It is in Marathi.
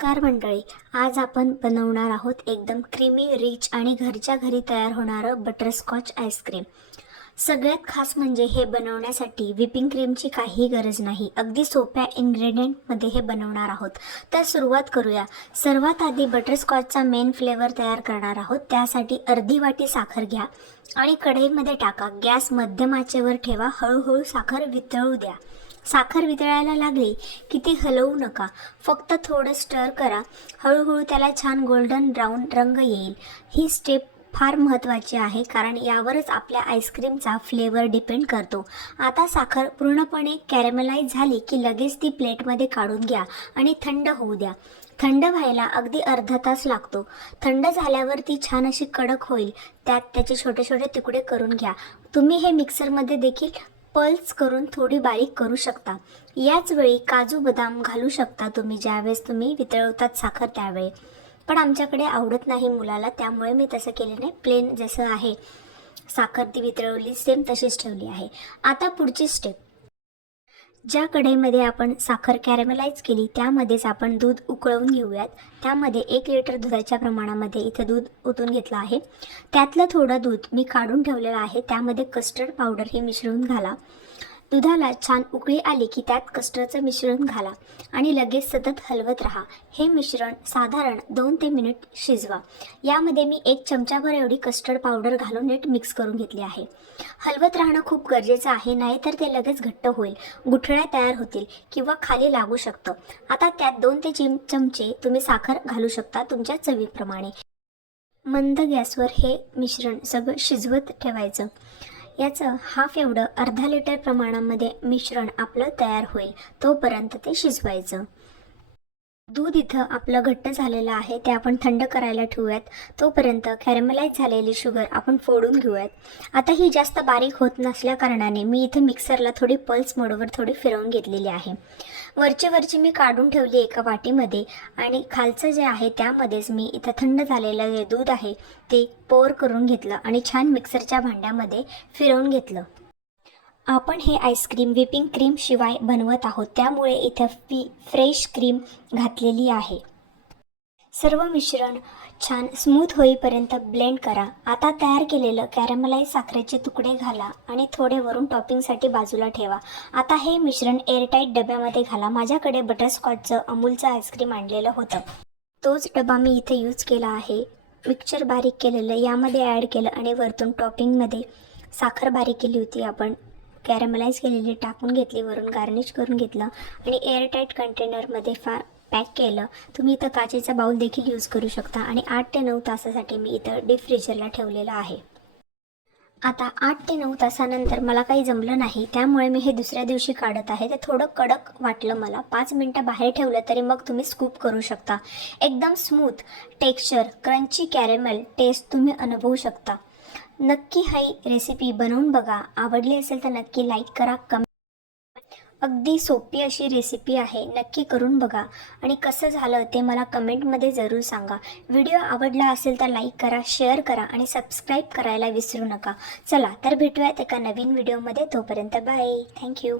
नमस्कार मंडळी, आज आपण बनवणार आहोत एकदम क्रीमी रिच आणि घरच्या घरी तयार होणारं बटरस्कॉच आईस्क्रीम। सगळ्यात खास म्हणजे हे बनवण्यासाठी व्हिपिंग क्रीमची काही गरज नाही, अगदी सोप्या इन्ग्रेडियंटमध्ये हे बनवणार आहोत। तर सुरुवात करूया। सर्वात आधी बटरस्कॉचचा मेन फ्लेवर तयार करणार आहोत। त्यासाठी अर्धी वाटी साखर घ्या आणि कढईमध्ये टाका। गॅस मध्यम आचेवर ठेवा, हळूहळू साखर वितळू द्या। साखर वितळायला लागली की ती हलवू नका, फक्त थोडं स्टर करा। हळूहळू त्याला छान गोल्डन ब्राऊन रंग येईल। ही स्टेप फार महत्त्वाची आहे, कारण यावरच आपल्या आईस्क्रीमचा फ्लेवर डिपेंड करतो। आता साखर पूर्णपणे कॅरेमलाइज झाली की लगेच ती प्लेटमध्ये काढून घ्या आणि थंड होऊ द्या। थंड व्हायला अगदी अर्धा तास लागतो। थंड झाल्यावर ती छान अशी कडक होईल। त्यात त्याचे छोटे छोटे तुकडे करून घ्या। तुम्ही हे मिक्सरमध्ये देखील पल्स करून थोडी बारीक करू शकता। याच वेळी काजू बदाम घालू शकता तुम्ही, ज्यावेळेस तुम्ही वितळवतात साखर त्यावेळी। पण आमच्याकडे आवडत नाही मुलाला, त्यामुळे मी तसं केलं नाही। प्लेन जसं आहे साखर ती वितळवली सेम तशीच ठेवली आहे। आता पुढची स्टेप, ज्या कढईमध्ये आपण साखर कॅरेमलाइज केली त्यामध्येच आपण दूध उकळवून घेऊयात। त्यामध्ये 1 लिटर दुधाच्या प्रमाणामध्ये इथे दूध ओतून घेतलं आहे। त्यातलं थोडं दूध मी काढून ठेवलेलं आहे। त्यामध्ये कस्टर्ड पावडर हे मिसळून घाला। दुधाला छान उकळी आली की त्यात कस्टर्डचं मिश्रण घाला आणि लगेच सतत हलवत राहा। हे मिश्रण साधारण 2 ते 3 मिनिट शिजवा। यामध्ये मी 1 चमचाभर एवढी कस्टर्ड पावडर घालून नीट मिक्स करून घेतली आहे। हलवत राहणं खूप गरजेचं आहे, नाहीतर ते लगेच घट्ट होईल, गुठळ्या तयार होतील किंवा खाली लागू शकतं। आता त्यात 2 ते 3 चमचे तुम्ही साखर घालू शकता तुमच्या चवीप्रमाणे। मंद गॅसवर हे मिश्रण सगळं शिजवत ठेवायचं। याचं हाफ एवढं अर्धा लिटर प्रमाणामध्ये मिश्रण आपलं तयार होईल, तोपर्यंत ते शिजवायचं। दूध इथं आपलं घट्ट झालेलं आहे, ते आपण थंड करायला ठेवूयात। तोपर्यंत कॅरेमलाइज झालेली शुगर आपण फोडून घेऊयात। आता ही जास्त बारीक होत नसल्या कारणाने मी इथे मिक्सरला थोडी पल्स मोडवर थोडी फिरवून घेतलेली आहे। वरची मी काढून ठेवली एका वाटीमध्ये आणि खालचं जे आहे त्यामध्येच मी इथं थंड झालेलं जे दूध आहे ते पोर करून घेतलं आणि छान मिक्सरच्या भांड्यामध्ये फिरवून घेतलं। आपण हे आईस्क्रीम व्हिपिंग क्रीम शिवाय बनवत आहोत, त्यामुळे इथं फ्रेश क्रीम घातलेली आहे। सर्व मिश्रण छान स्मूथ होईपर्यंत ब्लेंड करा। आता तयार केलेलं कॅरेमलाइज साखरेचे तुकडे घाला आणि थोडे वरून टॉपिंगसाठी बाजूला ठेवा। आता हे मिश्रण एअरटाईट डब्यामध्ये घाला। माझ्याकडे बटरस्कॉचचं अमूलचं आईस्क्रीम आणलेलं होतं, तोच डबा मी इथे यूज केला आहे। मिक्सचर बारीक केलेलं यामध्ये ॲड केलं आणि वरतून टॉपिंगमध्ये साखर बारीक केली होती आपण कॅरेमलाइज केलेली टाकून घेतली, वरून गार्निश करून घेतलं आणि एअरटाईट कंटेनरमध्ये पॅक केलं। तुम्ही इथं काचेचा बाउल देखील यूज करू शकता आणि 8 ते 9 तासासाठी मी इथं डीप फ्रीजरला ठेवलेलं आहे। आता 8 ते 9 तासानंतर मला काही जमलं नाही, त्यामुळे मी हे दुसऱ्या दिवशी काढत आहे। ते थोडं कडक वाटलं मला। 5 मिनटं बाहेर ठेवलं तरी मग तुम्ही स्कूप करू शकता। एकदम smooth texture, crunchy caramel taste तुम्ही अनुभवू शकता। नक्की ही रेसिपी बनवून बघा। आवडली असेल तर नक्की लाईक करा, अगदी सोपी अशी रेसिपी आहे, नक्की करून बघा आणि कसं झालं ते मला कमेंटमध्ये जरूर सांगा। व्हिडिओ आवडला असेल तर लाईक करा, शेअर करा आणि सबस्क्राईब करायला विसरू नका। चला तर भेटूयात एका नवीन व्हिडिओमध्ये, तोपर्यंत बाय, थँक्यू।